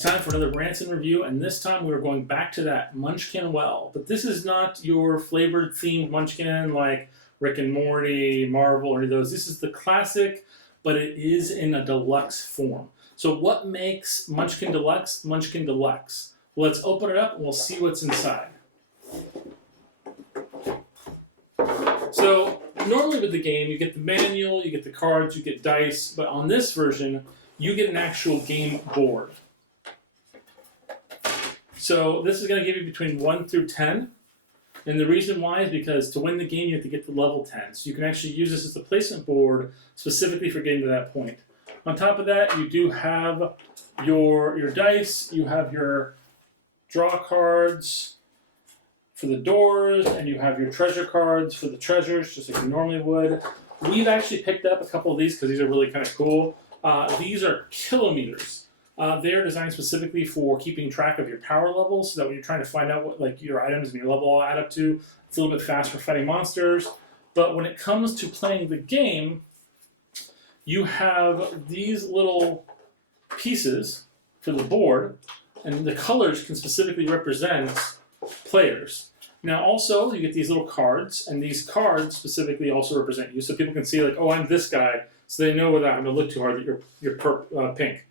It's time for another Rants and Review, and this time we're going back to that Munchkin well. But this is not your flavored themed Munchkin like Rick and Morty, Marvel, or any of those. This is the classic, but it is in a deluxe form. So what makes Munchkin Deluxe Munchkin Deluxe? Well, let's open it up and we'll see what's inside. So normally with the game, you get the manual, you get the cards, you get dice, but on this version, you get an actual game board. So this is going to give you between 1 through 10. And the reason why is because to win the game, you have to get to level 10. So you can actually use this as a placement board specifically for getting to that point. On top of that, you do have your dice, you have your draw cards for the doors, and you have your treasure cards for the treasures, just like you normally would. We've actually picked up a couple of these because these are really kind of cool. These are kilometers. They're designed specifically for keeping track of your power levels, so that when you're trying to find out what like your items and your level all add up to, it's a little bit faster for fighting monsters. But when it comes to playing the game, you have these little pieces for the board, and the colors can specifically represent players. Now also, you get these little cards, and these cards specifically also represent you, so people can see like, oh, I'm this guy, so they know without having to look too hard that you're pink.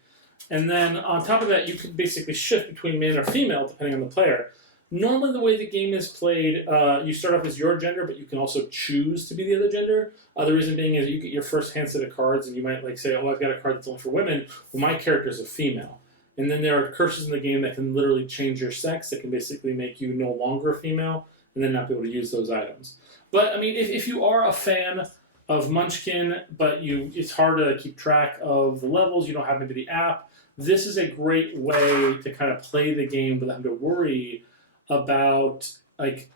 And then on top of that, you can basically shift between male or female depending on the player. Normally the way the game is played, you start off as your gender, but you can also choose to be the other gender. The reason being is you get your first hand set of cards, and you might like say, oh, I've got a card that's only for women. Well, my character is a female. And then there are curses in the game that can literally change your sex, that can basically make you no longer a female, and then not be able to use those items. But, I mean, if you are a fan of Munchkin, but it's hard to keep track of the levels, you don't have maybe the app, this is a great way to kind of play the game without having to worry about like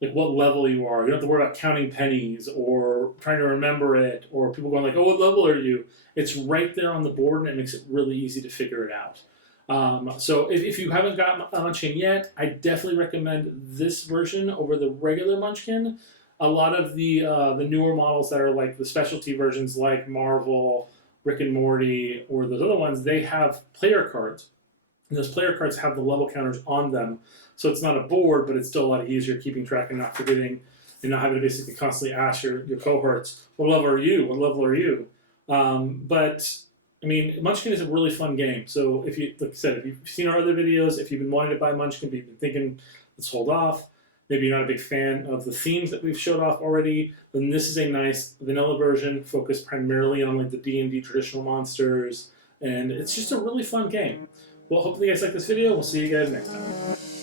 what level you are. You don't have to worry about counting pennies or trying to remember it, or people going like, oh, what level are you? It's right there on the board, and it makes it really easy to figure it out. So if you haven't got Munchkin yet, I definitely recommend this version over the regular Munchkin. A lot of the newer models that are like the specialty versions like Marvel, Rick and Morty, or those other ones, they have player cards. And those player cards have the level counters on them. So it's not a board, but it's still a lot easier keeping track and not forgetting and not having to basically constantly ask your cohorts, what level are you? What level are you? But, I mean, Munchkin is a really fun game. So if you, like I said, if you've seen our other videos, if you've been wanting to buy Munchkin, but you've been thinking, let's hold off, maybe you're not a big fan of the themes that we've showed off already, then this is a nice vanilla version focused primarily on like the D&D traditional monsters, and it's just a really fun game. Well, hopefully you guys like this video. We'll see you guys next time.